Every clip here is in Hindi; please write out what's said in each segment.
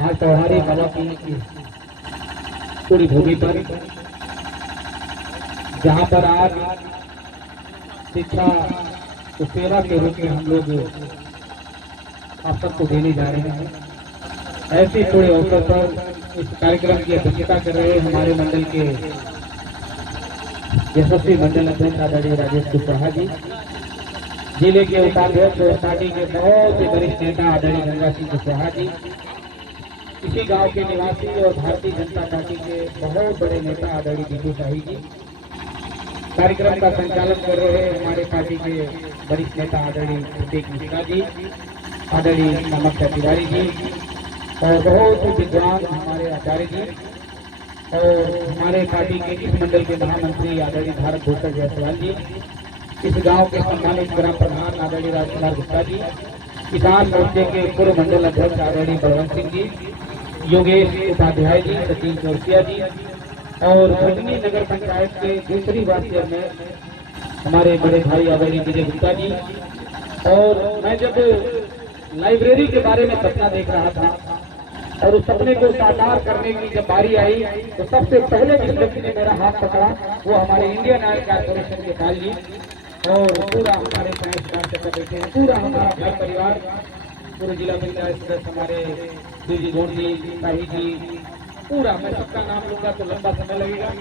आज त्योहारी खवातीन की पूरी भूमि पर, जहाँ पर आज शिक्षा तो सेवा के रूप में हम लोग आप सबको देने जा रहे हैं। ऐसे थोड़े अवसर पर इस कार्यक्रम की अध्यक्षता कर रहे हमारे मंडल के यशस्वी मंडल अध्यक्ष आदरणीय राजेश कुशवाहा जी, जिले के उपाध्यक्ष और पार्टी के बहुत ही वरिष्ठ नेता आदरणीय गंगा सिंह कुशवाहा जी, इसी गांव के निवासी और भारतीय जनता पार्टी के बहुत बड़े नेता आदरणीय जीतू शाही जी, कार्यक्रम का संचालन कर रहे हमारे पार्टी के वरिष्ठ नेता आदरणीय प्रतीक मिश्रा जी, आदरणीय नमक तिवारी जी, और बहुत ही विद्वान हमारे आचार्य जी, और हमारे पार्टी के इस मंडल के महामंत्री आदरणीय भारत भूषण जायसवाल जी, इस गांव के सम्मानित ग्राम प्रधान आदरणीय राजकुमार गुप्ता जी, किसान मोर्चे के पूर्व मंडल अध्यक्ष आदरणीय बलवंत सिंह जी, योगेश उपाध्याय जी, सचिन चौरसिया जी, और भटनी नगर पंचायत के दूसरी वार्ड चेयरमैन हमारे बड़े भाई आदरणीय विजय गुप्ता जी। और मैं जब लाइब्रेरी के बारे में सपना देख रहा था और उस सपने को साकार करने की जब बारी आई, तो सबसे पहले जिस व्यक्ति ने मेरा हाथ पकड़ा वो हमारे इंडियन ऑयल कॉर्पोरेशन के पाल जी, और पूरा हमारे साथ बैठे हैं, पूरा हमारा घर परिवार, पूरे जिला पंचायत सदस्य हमारे जी गौड़ जी, शाही जी, पूरा। मैं सबका नाम लूंगा तो लंबा समय लगेगा।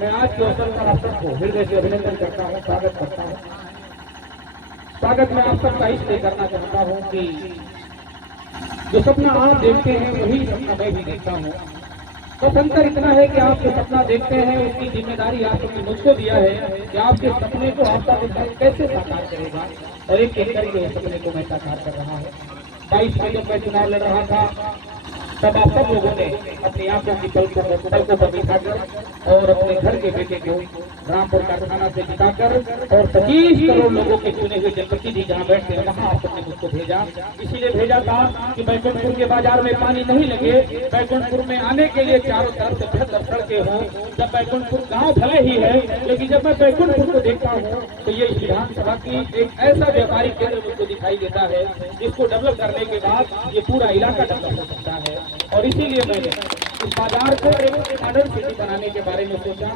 मैं आज के अवसर पर आप सबको हृदय से अभिनंदन करता हूँ, स्वागत करता हूँ। स्वागत मैं आप सबका इसलिए करना चाहता हूँ कि जो सपना आप देखते हैं वही सपना मैं भी देखता हूँ। बस अंतर इतना है कि आप जो सपना देखते हैं उसकी जिम्मेदारी आपने मुझको दिया है कि आपके सपने को आपका विधायक कैसे साकार करेगा, और एक एक करके उस सपने को मैं साकार कर रहा हूँ। 22 में जब मैं चुनाव लड़ रहा था तब आप सब लोगों ने अपनी आंखों की पलकों पर बिठाकर और अपने घर के बेटे को रामपुर कारखाना से जिताकर और 25 करोड़ लोगों के चुने हुए जनप्रतिनिधि जहां बैठते हैं वहां आप सबने मुझको भेजा। इसीलिए भेजा था कि बैकुंठपुर के बाजार में पानी नहीं लगे, बैकुंठपुर में आने के लिए चारों तरफ से बेहतर सड़कें हों। जब बैकुंठपुर गाँव भले ही है, लेकिन जब मैं बैकुंठपुर को देखता हूँ तो ये विधानसभा की एक ऐसा व्यापारिक केंद्र मुझको दिखाई देता है जिसको डेवलप करने के बाद ये पूरा इलाका डेवलप हो सकता है। और इसीलिए मैंने इस बाजार को एक मॉडर्न सिटी बनाने के बारे में सोचा।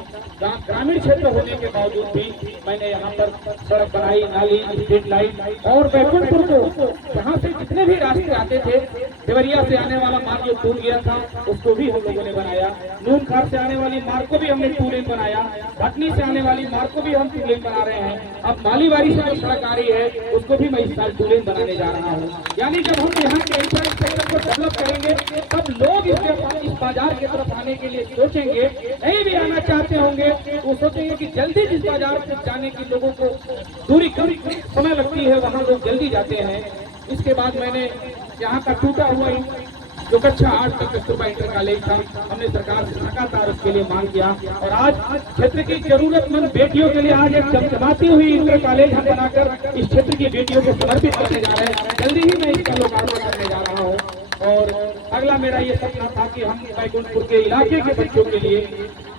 ग्रामीण क्षेत्र होने के बावजूद भी मैंने यहाँ पर सड़क बनाई, नाली, स्ट्रीट लाइट, और बैकुंठपुर को जहाँ से जितने भी रास्ते आते थे, देवरिया से आने वाला मार्ग जो टूट गया था उसको भी हम लोगों ने बनाया, नूनखार से आने वाली मार्ग को भी हमने 2 लेन बनाया, भटनी से आने वाली मार्ग को भी हम 2 लेन बना रहे हैं। अब मालीवाड़ी से जो सड़क आ रही है उसको भी मैं इस साल 2 लेन बनाने जा रहा हूँ। यानी जब हम यहाँ के इंफ्रास्ट्रक्चर को डेवलप करेंगे तब लोग इस बाजार की तरफ आने के लिए सोचेंगे, नहीं भी आना चाहते होंगे वो सोचेंगे कि जल्दी जिस बाजार में जाने की लोगों को दूरी कम समय लगती है वहाँ लोग जल्दी जाते हैं। इसके बाद मैंने यहाँ का टूटा हुआ जो कक्षा 8 तक कस्तूरबा इंटर कॉलेज था, हमने सरकार से लगातार उसके लिए मांग किया, और आज क्षेत्र की जरूरतमंद बेटियों के लिए आज एक चमचमाती हुई इंटर कॉलेज हम बनाकर इस क्षेत्र की बेटियों को समर्पित करने जा रहे हैं। जल्दी ही मैं इसका लोकार्पण करने जा रहा हूँ। और अगला मेरा ये सपना था कि हम बैकुंठपुर के इलाके के बच्चों के लिए,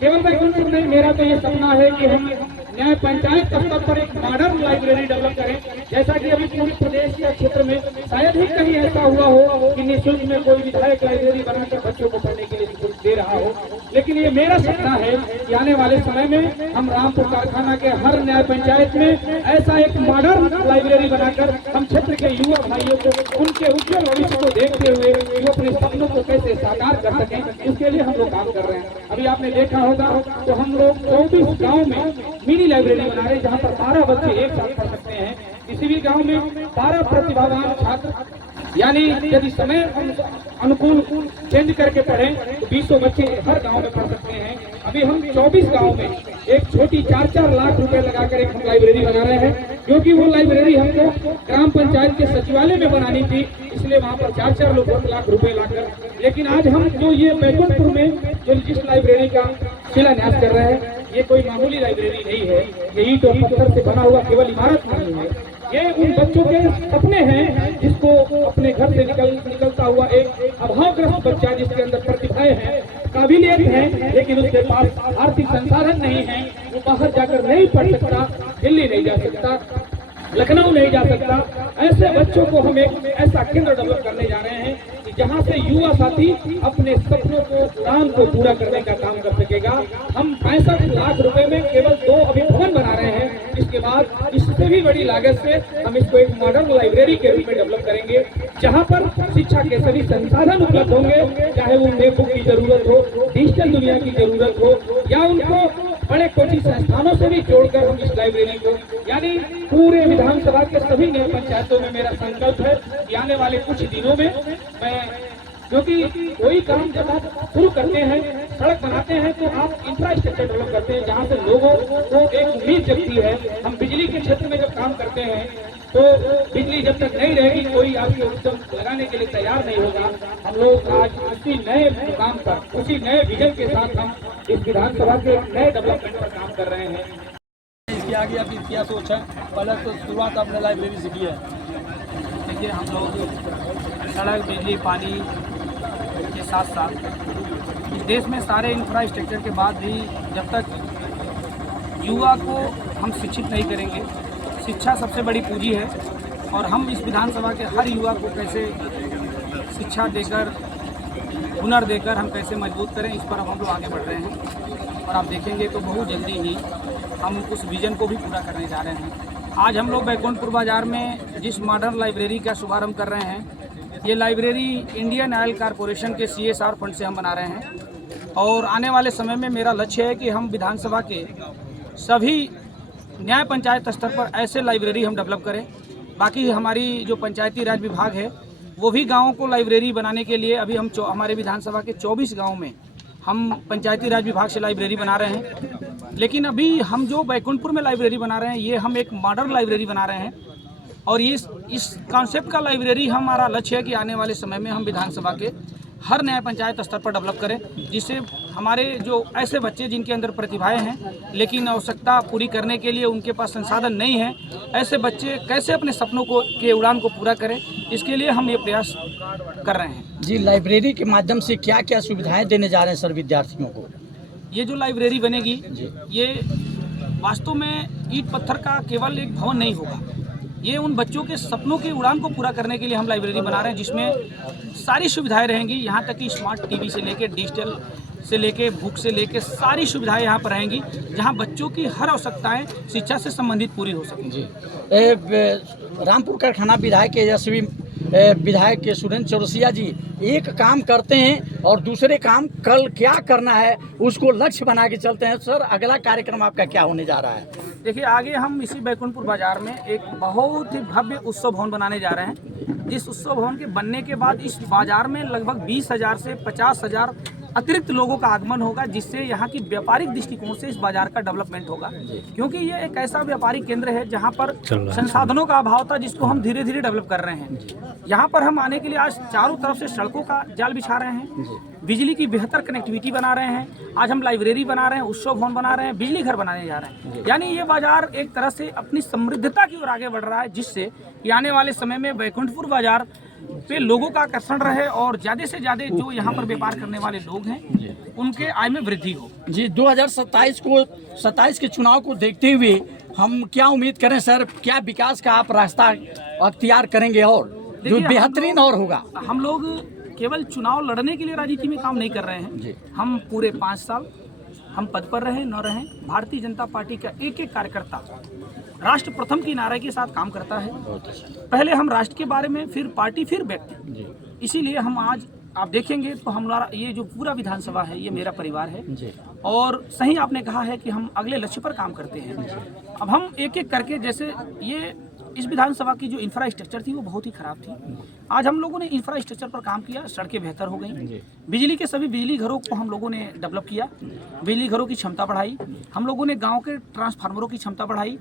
केवल बैकुंठपुर नहीं, मेरा तो ये सपना है कि हम न्याय पंचायत स्तर पर एक मॉडर्न लाइब्रेरी डेवलप करें। जैसा कि अभी पूरे प्रदेश के क्षेत्र में शायद ही कहीं ऐसा हुआ हो कि निःशुल्क में कोई विधायक लाइब्रेरी बनाकर बच्चों को पढ़ने के लिए शुल्क दे रहा हो, लेकिन ये मेरा सपना है कि आने वाले समय में हम रामपुर कारखाना के हर न्याय पंचायत में ऐसा एक मॉडर्न लाइब्रेरी बनाकर हम क्षेत्र के युवा भाइयों को उनके उज्जवल भविष्य को देखते हुए वो अपने सपनों को कैसे साकार कर सकें, इसके लिए हम लोग काम कर रहे हैं। अभी आपने देखा होगा तो हम लोग 24 गाँव में मिनी लाइब्रेरी बना रहे हैं जहाँ पर 12 बच्चे एक साथ पढ़ सकते हैं। किसी भी गांव में 12 प्रतिभावान छात्र, यानी यदि समय अनुकूल चेंज करके पढ़ें तो 20 बच्चे हर गांव में पढ़ सकते हैं। अभी हम 24 गांव में एक छोटी 4-4 लाख रुपए लगाकर एक हम लाइब्रेरी बना रहे हैं, क्योंकि वो लाइब्रेरी हमको ग्राम पंचायत के सचिवालय में बनानी थी, इसलिए वहाँ पर 4-4 लाख रुपए लाकर। लेकिन आज हम जो ये बैकुंठपुर में जो जिस लाइब्रेरी का शिलान्यास कर रहे हैं, ये कोई मामूली लाइब्रेरी नहीं है, ये ईंट और पत्थर से बना हुआ केवल इमारत नहीं है। ये उन बच्चों के सपने हैं जिसको अपने घर से निकलता हुआ एक अभावग्रस्त बच्चा जिसके अंदर प्रतिभाएं हैं, काबिलियत है, लेकिन उसके पास आर्थिक संसाधन नहीं है, वो बाहर जाकर नहीं पढ़ सकता, दिल्ली नहीं जा सकता, लखनऊ नहीं जा सकता। ऐसे बच्चों को हम एक ऐसा केंद्र डेवलप करने जा रहे हैं कि जहां से युवा साथी अपने सपनों को, काम को पूरा करने का काम कर सकेगा। हम 65 लाख रुपए में केवल 2 अभी भवन बना रहे हैं। इसके बाद इससे भी बड़ी लागत से हम इसको एक मॉडर्न लाइब्रेरी के रूप में डेवलप करेंगे, जहां पर शिक्षा के सभी संसाधन उपलब्ध होंगे, चाहे उन्हें बुक की जरूरत हो, डिजिटल दुनिया की जरूरत हो, या उनको बड़े कोचिंग संस्थानों से भी जोड़कर हम इस लाइब्रेरी को, यानी पूरे विधानसभा के सभी नए पंचायतों में मेरा संकल्प है कि आने वाले कुछ दिनों में मैं, क्योंकि कोई काम जब आप शुरू करते हैं, सड़क बनाते हैं, तो आप इंफ्रास्ट्रक्चर डेवलप करते हैं जहां से लोगों को एक उम्मीद जगती है। हम बिजली के क्षेत्र में जब काम करते हैं तो बिजली जब तक नहीं रहेगी कोई आपके उद्यम लगाने के लिए तैयार नहीं होगा। हम लोग आज उसी नए मुकाम पर, उसी नए विजन के साथ हम इस विधानसभा के नए डेवलपमेंट पर काम कर रहे हैं। इसके आगे आपकी क्या सोच है? पहले तो शुरुआत आपने लाइब्रेरी से की है। देखिए, हम लोग सड़क, बिजली, पानी के साथ साथ इस देश में सारे इंफ्रास्ट्रक्चर के बाद भी जब तक युवा को हम शिक्षित नहीं करेंगे, शिक्षा सबसे बड़ी पूंजी है, और हम इस विधानसभा के हर युवा को कैसे शिक्षा देकर, हुनर देकर हम कैसे मजबूत करें, इस पर हम लोग आगे बढ़ रहे हैं। और आप देखेंगे तो बहुत जल्दी ही हम उस विज़न को भी पूरा करने जा रहे हैं। आज हम लोग बैकुंठपुर बाज़ार में जिस मॉडर्न लाइब्रेरी का शुभारंभ कर रहे हैं, ये लाइब्रेरी इंडियन ऑयल कॉरपोरेशन के CSR फंड से हम बना रहे हैं। और आने वाले समय में मेरा लक्ष्य है कि हम विधानसभा के सभी न्याय पंचायत स्तर पर ऐसे लाइब्रेरी हम डेवलप करें। बाकी हमारी जो पंचायती राज विभाग है वो भी गाँवों को लाइब्रेरी बनाने के लिए, अभी हम हमारे विधानसभा के 24 गाँव में हम पंचायती राज विभाग से लाइब्रेरी बना रहे हैं। लेकिन अभी हम जो बैकुंठपुर में लाइब्रेरी बना रहे हैं, ये हम एक मॉडर्न लाइब्रेरी बना रहे हैं, और इस कॉन्सेप्ट का लाइब्रेरी हमारा लक्ष्य है कि आने वाले समय में हम विधानसभा के हर न्याय पंचायत स्तर पर डेवलप करें, जिससे हमारे जो ऐसे बच्चे जिनके अंदर प्रतिभाएं हैं लेकिन आवश्यकता पूरी करने के लिए उनके पास संसाधन नहीं है, ऐसे बच्चे कैसे अपने सपनों के उड़ान को पूरा करें, इसके लिए हम ये प्रयास कर रहे हैं। जी, लाइब्रेरी के माध्यम से क्या क्या सुविधाएं देने जा रहे हैं सर विद्यार्थियों को? ये जो लाइब्रेरी बनेगी, ये वास्तव में ईंट पत्थर का केवल एक भवन नहीं होगा, ये उन बच्चों के सपनों की उड़ान को पूरा करने के लिए हम लाइब्रेरी बना रहे हैं, जिसमें सारी सुविधाएं रहेंगी। यहाँ तक कि स्मार्ट टीवी से लेके, डिजिटल से लेके, बुक से लेके सारी सुविधाएं यहाँ पर रहेंगी, जहाँ बच्चों की हर आवश्यकताएं शिक्षा से संबंधित पूरी हो सकेंगी। रामपुर कारखाना विधायक के यशस्वी विधायक के सुरेंद्र चौरसिया जी एक काम करते हैं और दूसरे काम कल क्या करना है उसको लक्ष्य बना के चलते हैं। सर, अगला कार्यक्रम आपका क्या होने जा रहा है? देखिए, आगे हम इसी बैकुंठपुर बाजार में एक बहुत ही भव्य उत्सव भवन बनाने जा रहे हैं, जिस उत्सव भवन के बनने के बाद इस बाजार में लगभग 20,000 से 50,000 अतिरिक्त लोगों का आगमन होगा, जिससे यहाँ की व्यापारिक दृष्टिकोण से इस बाजार का डेवलपमेंट होगा। क्योंकि ये एक ऐसा व्यापारिक केंद्र है जहाँ पर संसाधनों का अभाव था, जिसको हम धीरे धीरे डेवलप कर रहे हैं। यहाँ पर हम आने के लिए आज चारों तरफ से सड़कों का जाल बिछा रहे हैं, बिजली की बेहतर कनेक्टिविटी बना रहे हैं, आज हम लाइब्रेरी बना रहे हैं, उत्सव भवन बना रहे हैं, बिजली घर बनाने जा रहे हैं। यानी ये बाजार एक तरह से अपनी समृद्धता की ओर आगे बढ़ रहा है, जिससे कि आने वाले समय में बैकुंठपुर बाजार पे लोगों का आकर्षण रहे और ज़्यादा से ज़्यादा जो यहाँ पर व्यापार करने वाले लोग हैं उनके आय में वृद्धि हो। जी, 2027 के चुनाव को देखते हुए हम क्या उम्मीद करें सर? क्या विकास का आप रास्ता अख्तियार करेंगे और जो बेहतरीन और होगा? हम लोग केवल चुनाव लड़ने के लिए राजनीति में काम नहीं कर रहे हैं। हम पूरे 5 साल हम पद पर रहें न रहें, भारतीय जनता पार्टी का एक एक कार्यकर्ता राष्ट्र प्रथम की नारे के साथ काम करता है। पहले हम राष्ट्र के बारे में, फिर पार्टी, फिर व्यक्ति। इसीलिए हम आज आप देखेंगे तो हमारा ये जो पूरा विधानसभा है ये मेरा परिवार है, और सही आपने कहा है कि हम अगले लक्ष्य पर काम करते हैं। अब हम एक एक करके, जैसे ये इस विधानसभा की जो इंफ्रास्ट्रक्चर थी वो बहुत ही खराब थी, आज हम लोगों ने इंफ्रास्ट्रक्चर पर काम किया, सड़कें बेहतर हो गई, बिजली के सभी बिजली घरों को हम लोगों ने डेवलप किया, बिजली घरों की क्षमता बढ़ाई, हम लोगों ने गांव के ट्रांसफार्मरों की क्षमता बढ़ाई।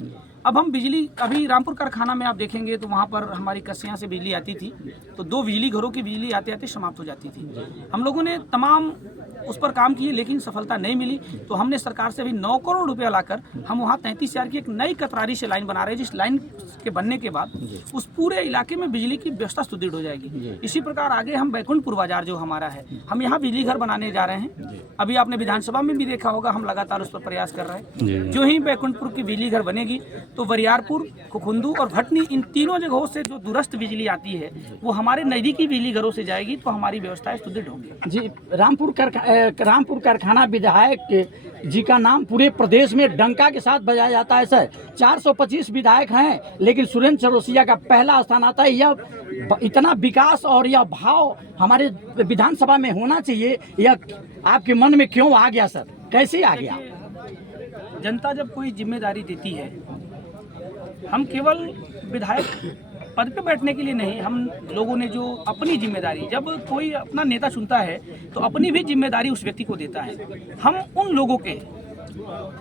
अब हम बिजली, अभी रामपुर कारखाना में आप देखेंगे तो वहाँ पर हमारी कस्सियाँ से बिजली आती थी, तो 2 बिजली घरों की बिजली आते आते समाप्त हो जाती थी। हम लोगों ने तमाम उस पर काम किए लेकिन सफलता नहीं मिली, तो हमने सरकार से भी 9 करोड़ रुपया लाकर हम वहाँ 33,000 की एक नई कतरारी से लाइन बना रहे हैं, जिस लाइन के बनने के बाद उस पूरे इलाके में बिजली की व्यवस्था सुदृढ़ हो जाएगी। इसी प्रकार आगे हम बैकुंठपुर बाजार जो हमारा है, हम यहाँ बिजली घर बनाने जा रहे हैं। अभी आपने विधानसभा में भी देखा होगा, हम लगातार उस पर प्रयास कर रहे हैं। जो ही बैकुंठपुर की बिजली घर बनेगी तो बरियारपुर, खुखुंदू और भटनी, इन तीनों जगहों से जो दूरस्थ बिजली आती है वो हमारे नजदीकी बिजली घरों से जाएगी, तो हमारी व्यवस्थाएं सुदृढ़ होंगी। जी, रामपुर कारखाना विधायक जी का नाम पूरे प्रदेश में डंका के साथ बजाया जाता है सर। 425 विधायक हैं, लेकिन सुरेंद्र चौरसिया का पहला स्थान आता है। यह इतना विकास और यह भाव हमारे विधानसभा में होना चाहिए, यह आपके मन में क्यों आ गया सर, कैसे आ गया? जनता जब कोई जिम्मेदारी देती है, हम केवल विधायक पद पे बैठने के लिए नहीं, हम लोगों ने जो अपनी जिम्मेदारी, जब कोई अपना नेता चुनता है तो अपनी भी जिम्मेदारी उस व्यक्ति को देता है। हम उन लोगों के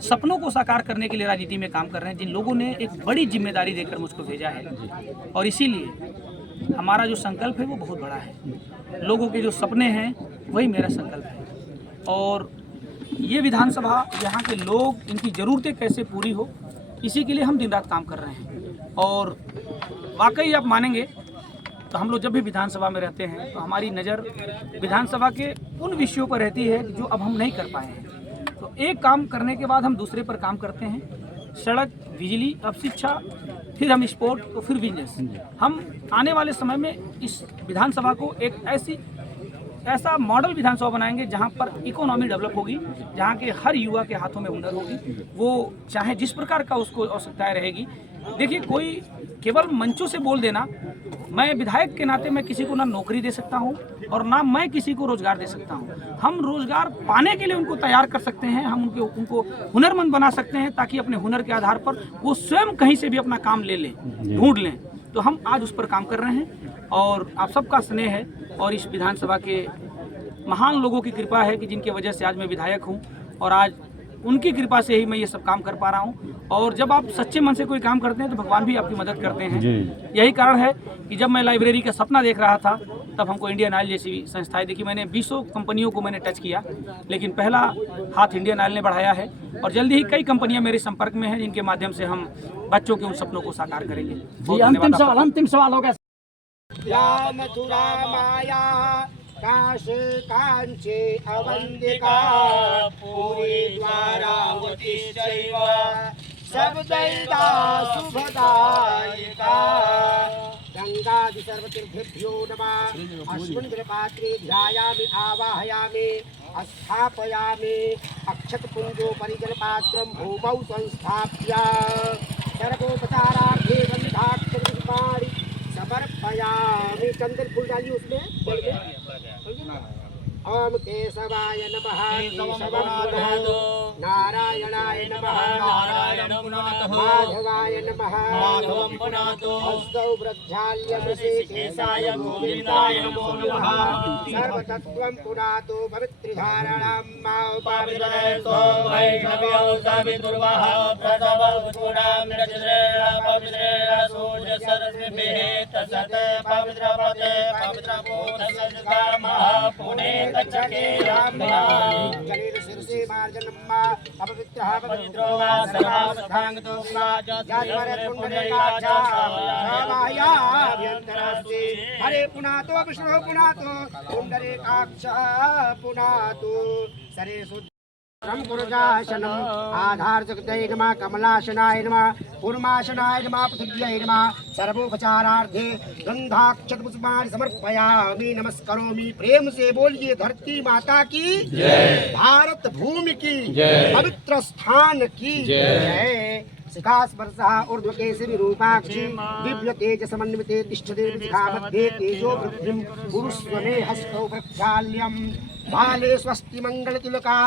सपनों को साकार करने के लिए राजनीति में काम कर रहे हैं, जिन लोगों ने एक बड़ी जिम्मेदारी देकर मुझको भेजा है, और इसीलिए हमारा जो संकल्प है वो बहुत बड़ा है। लोगों के जो सपने हैं वही मेरा संकल्प है, और ये विधानसभा, यहाँ के लोग, इनकी ज़रूरतें कैसे पूरी हो, इसी के लिए हम दिन रात काम कर रहे हैं। और वाकई आप मानेंगे तो हम लोग जब भी विधानसभा में रहते हैं तो हमारी नज़र विधानसभा के उन विषयों पर रहती है जो अब हम नहीं कर पाए हैं। तो एक काम करने के बाद हम दूसरे पर काम करते हैं। सड़क, बिजली, अब शिक्षा, फिर हम स्पोर्ट, तो फिर बिजनेस। हम आने वाले समय में इस विधानसभा को एक ऐसा मॉडल विधानसभा बनाएंगे जहां पर इकोनॉमी डेवलप होगी, जहां के हर युवा के हाथों में हुनर होगी, वो चाहे जिस प्रकार का उसको आवश्यकताएं रहेगी। देखिए, कोई केवल मंचों से बोल देना, मैं विधायक के नाते मैं किसी को ना नौकरी दे सकता हूं और ना मैं किसी को रोजगार दे सकता हूं। हम रोजगार पाने के लिए उनको तैयार कर सकते हैं, हम उनको हुनरमंद बना सकते हैं, ताकि अपने हुनर के आधार पर वो स्वयं कहीं से भी अपना काम ले लें, ढूंढ लें। तो हम आज उस पर काम कर रहे हैं, और आप सबका स्नेह है और इस विधानसभा के महान लोगों की कृपा है कि जिनकी वजह से आज मैं विधायक हूं, और आज उनकी कृपा से ही मैं ये सब काम कर पा रहा हूं। और जब आप सच्चे मन से कोई काम करते हैं तो भगवान भी आपकी मदद करते हैं। यही कारण है कि जब मैं लाइब्रेरी का सपना देख रहा था, तब हमको इंडियन ऑयल जैसी संस्थाएं देखी। मैंने 20 कंपनियों को मैंने टच किया, लेकिन पहला हाथ इंडियन ऑयल ने बढ़ाया है, और जल्दी ही कई कंपनियां मेरे संपर्क में हैं, जिनके माध्यम से हम बच्चों के उन सपनों को साकार करेंगे। अंतिम सवाल होगा। मथुरा माया काशी कांची अवंतिका पूरी द्वारावती चैव सर्वदैता शुभदायिका गंगादि सर्वतीर्थेभ्यो नमः। अस्मिन् पात्रे ध्यायामि आवाहयामि स्थापयामि अक्षतपुञ्जोपरि जलपात्रं भूमौ संस्थाप्य सर्वोपचारार्थे गन्धाक्षतपुष्पाणि समर्पयामि। चंदन फूल डालिए उसमें। ओम केशवाय नमः नारायणाय नमः माधवाय नमः हस्तौ वृद्धाल्यमसे केशाय गोविन्दाय नमो नमः। सर्वतत्त्वं पुनातो पवित्रधारणं मा पवित्रतो वैष्णव्यो सवितुर्वः प्रथमपुरां नचित्रेण पवित्रेण सूर्यसरस्वतीः तत्सत् पवित्रपते पवित्रबोधसंस्कारमः पुणे गच्छके रामया जलेन शिरसे मार्जनम्मा अपवित्रः पवित्रो वा सर्वावस्थांगतो वा जातवरे पुण्डरीकाचा भायाभ्यन्तरस्ति हरे पुनातो विष्णु पुनातो पुण्डरीकाक्षा पुनातो सरेषु पुरुषासनम् आधार जगदय नमः कमलासनाय नमः कूर्मासनाय नमः पृथिव्यै नमः सर्वोपचारार्थे गंधाक्षतपुष्पाणि समर्पयामि नमस्करोमि। प्रेम से बोलिए धरती माता की जय, भारत भूमि की जय, पवित्र स्थान की जय। शिखास्पर्शः ऊर्ध्वकेसरी रूपाक्षी दिव्य तेज समन्विते तिष्ठते शिखामध्ये तेजो वृद्धिं पुरुष्वने हस्तौ प्रक्षाल्यं बाले स्वस्ति मंगल तिलका।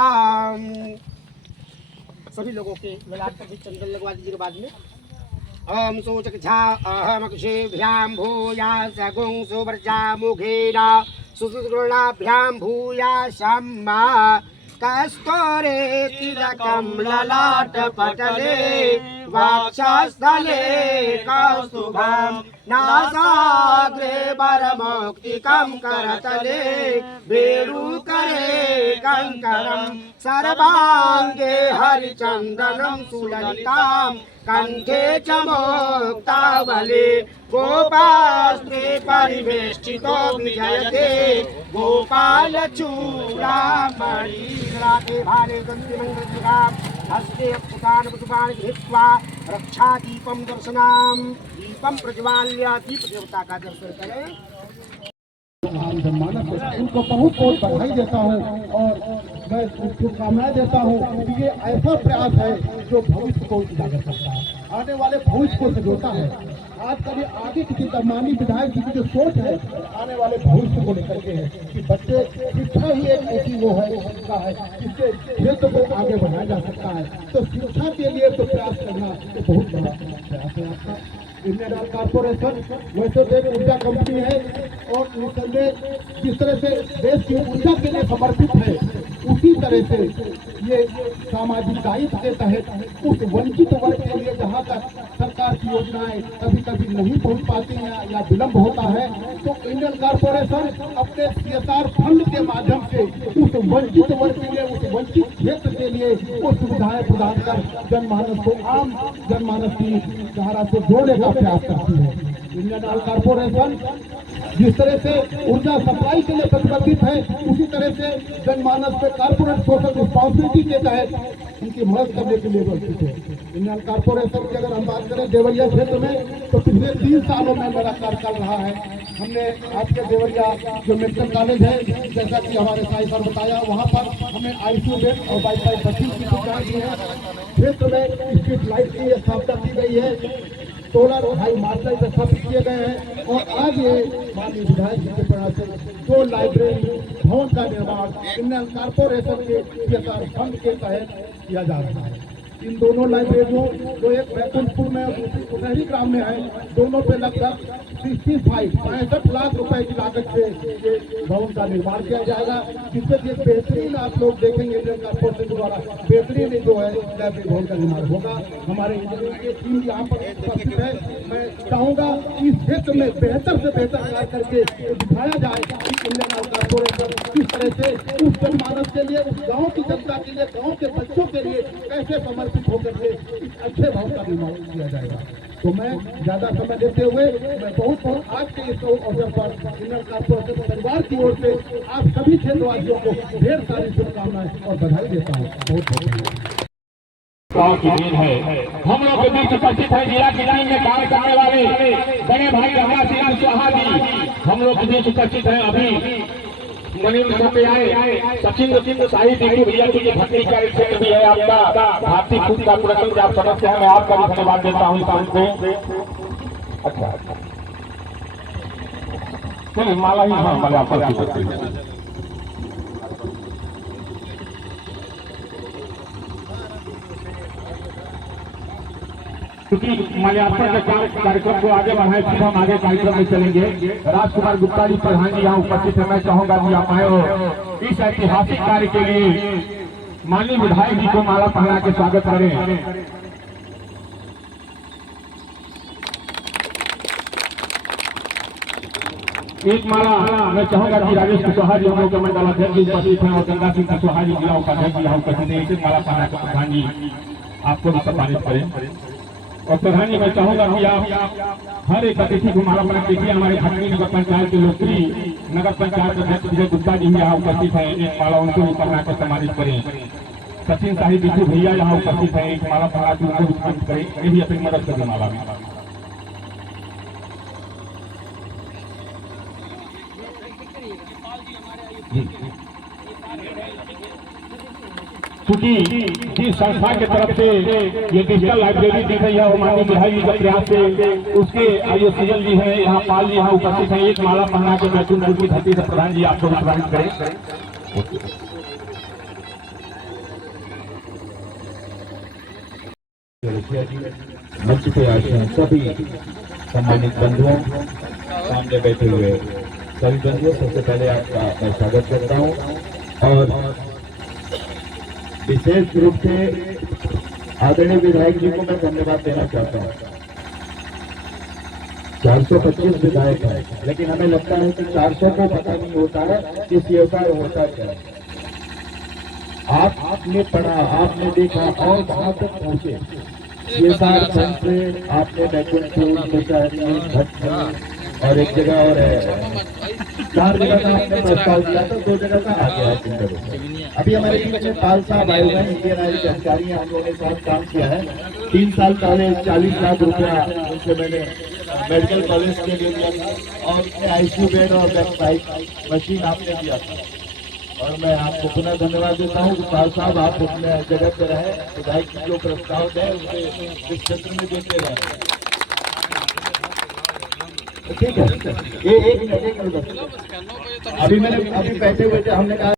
सभी लोगों के ललाट पर भी चंदन लगवा दीजिएगा बाद में। ओम सूचक झा अहमक्षेभ्यां भूया सगुं सुवर्जा मुखेन सुसुगुणाभ्यां भूया शम्मा कस्तूरे तिलकं ललाट पटले वाक्षस्थले कौस्तुभं नासाग्रे वरमौक्तिकं करतले वेणुकरे कंकरं सर्वांगे हरिचंदनं सुललितां कंठे च मुक्तावली गोपास्त्रे परिवेष्टितो विजयते गोपाल चूड़ामणि राते भाले दन्तिमंगलचिरां हस्ते अक्षतान् पुष्पाणि धृत्वा रक्षादीपं दर्शनाम् दीपं प्रज्वाल्य दीप देवता का दर्शन करें। आम जनमानस उनको बहुत बहुत बधाई देता हूँ और मैं शुभकामनाएं देता हूँ कि ये ऐसा प्रयास है जो भविष्य को उजागर करता है, आने वाले भविष्य को संजोता है। आज कभी आगे की माननीय विधायक जी की जो सोच है आने वाले भविष्य को लेकर के है कि बच्चे शिक्षा ही एक ऐसी वो है का है जिससे क्षेत्र को आगे बढ़ाया जा सकता है। तो शिक्षा के लिए तो प्रयास करना तो बहुत बड़ा प्रयास है आपका। इंडियन ऑयल कॉर्पोरेशन वैसे तो एक ऊर्जा कंपनी है और निसंदेह जिस तरह से देश की ऊर्जा के लिए समर्पित है उसी तरह से ये सामाजिक दायित्व के तहत उस वंचित वर्ग के लिए जहाँ तक सरकार की योजनाएं कभी कभी नहीं पहुँच पाती हैं या विलम्ब होता है तो इंडियन कॉर्पोरेशन अपने CSR फंड के माध्यम से उस वंचित वर्ग के लिए उस वंचित क्षेत्र के लिए वो सुविधाएं प्रदान कर जनमानस को आम जनमानस की धारा से जोड़ने का प्रयास करती है। इंडियन ऑयल कॉर्पोरेशन जिस तरह से ऊर्जा सप्लाई के लिए प्रतिबद्ध है उसी तरह से जनमानस पे कॉर्पोरेट सोशल रिस्पॉन्सिबिलिटी के तहत उनकी मदद करने के लिए उपस्थित है। इंडियन कॉर्पोरेशन की अगर हम बात करें देवरिया क्षेत्र में तो पिछले 3 सालों में मेरा कार्य चल रहा है। हमने आपके देवरिया जो मेडिकल कॉलेज है जैसा कि हमारे साई सर बताया वहाँ पर हमें ICU बेड और वाईफाई बत्ती की सुविधाएं दी है। क्षेत्र में स्ट्रीट लाइट की स्थापना की गई है, सोलर हाई मार्शल स्थापित किए गए हैं और आज ये माननीय विधायक जी के प्रयास से 2 लाइब्रेरी भवन का निर्माण इंडियन कॉर्पोरेशन के CSR फंड के तहत किया जा रहा है। इन दोनों लाइब्रेरियों जो एक बैकुंठपुर में और दूसरी कुशहरी ग्राम में है दोनों पे लगभग 65 लाख रुपए की लागत से ये भवन का निर्माण किया जाएगा जिससे कि बेहतरीन आप लोग देखेंगे इंडियन कॉर्पोरेशन द्वारा बेहतरीन जो है लाइब्रेरी भवन का निर्माण होगा। हमारे इंजीनियरिंग की टीम यहाँ पर उपस्थित है। मैं चाहूँगा इस क्षेत्र में बेहतर से बेहतर कार्य करके दिखाया जाए कि इंडियन ऑयल कॉर्पोरेशन किस तरह से उस जनमानस के लिए उस गाँव की जनता के लिए गाँव के बच्चों के लिए कैसे समर्पित होकर के इस अच्छे भवन का निर्माण किया जाएगा। तो मैं ज्यादा समय देते हुए मैं बहुत आज के इस अवसर पर इंडियन कॉर्पोरेशन परिवार की ओर से आप सभी क्षेत्रवासियों को ढेर सारी शुभकामनाएं और बधाई देता हूँ। बहुत की देन है। हम लोग के बीच उपस्थित है जिला की टीम में कार्य करने वाले बड़े भाई रंगा सिंह स्वाहा जी हम लोग के बीच उपस्थित है। अभी मनीष पे आए सचिन शाही दीपू भैया की भक्ति का क्षेत्र भी है आपका भारतीय फूड कॉर्पोरेशन के आप सदस्य हैं। मैं आपका भी धन्यवाद देता हूँ इस को। अच्छा चलिए माला ही हाँ माला आपका क्योंकि माल्यार्पण के कार्यक्रम को आगे बढ़ाए फिर हम आगे कार्यक्रम में चलेंगे। राजकुमार गुप्ता जी प्रधान जी यहाँ उपस्थित है। मैं चाहूंगा कि आप आए हो इस ऐतिहासिक कार्य के लिए माननीय विधायक जी को माला पहना के स्वागत करें। एक माला मैं चाहूंगा कि राजेश कुशवाहा जी हम लोग के मंडल अध्यक्ष जी उपस्थित हैं और गंगा सिंह कुशवाहा जी जिला उपाध्यक्ष जी यहाँ उपस्थित है। एक माला पहना के प्रधान जी आपको भी सम्मानित करें। और प्रधान जी मैं चाहूंगा कि आप हर एक अतिथि को माला पहना देखिए। हमारे खटनी नगर पंचायत के लोकप्रिय नगर पंचायत अध्यक्ष विजय गुप्ता जी भी यहाँ उपस्थित है। एक माला उनको भी पहना कर सम्मानित करें। सचिन शाही दीपू भैया यहाँ उपस्थित है। एक माला पहना के उनको भी सम्मानित करें। ये भी अपनी मदद करें माला में। क्योंकि जिस संस्था की तरफ से ये डिजिटल लाइब्रेरी दी गई है वो माननीय विधायक जी के प्रयास से उसके IOCL जी है यहाँ पाल जी यहाँ उपस्थित है। एक माला पहना के बैतूलपुर की धरती से प्रधान जी आपको सम्मानित करें। मंच पे आए सभी सम्मानित बंधुओं सामने बैठे हुए सभी बंधुओं सबसे पहले आपका मैं स्वागत करता हूँ और विशेष रूप से आदरणीय विधायक जी को मैं धन्यवाद देना चाहता हूं। 425 विधायक है, लेकिन हमें लगता है कि 400 को पता नहीं होता है कि CSR होता क्या है। आपने पढ़ा, आपने देखा और वहां तक पहुंचे। CSR फंड से आपने और एक जगह और है, 4 जगह का आपने प्रस्ताव दिया था, 2 जगह का आ गया है टेंडर। अभी हमारे बीच में पाल साहब आए हुए हैं, इंडियन ऑयल के अधिकारी हैं, हम लोगों ने साथ काम किया है। 3 साल पहले 40 लाख रुपया उनसे मैंने मेडिकल कॉलेज के लिए दिया था, और उसमें ICU बेड और बैकसाइड मशीन आपने दिया था। और मैं आपको पुनः धन्यवाद देता हूँ कि पाल साहब आप अपने जगह पर रहे, विधायक की जो प्रस्ताव है उसे इस क्षेत्र में देते रहे। ठीक है, ये एक मिनट अभी बैठे हुए थे, हमने कहा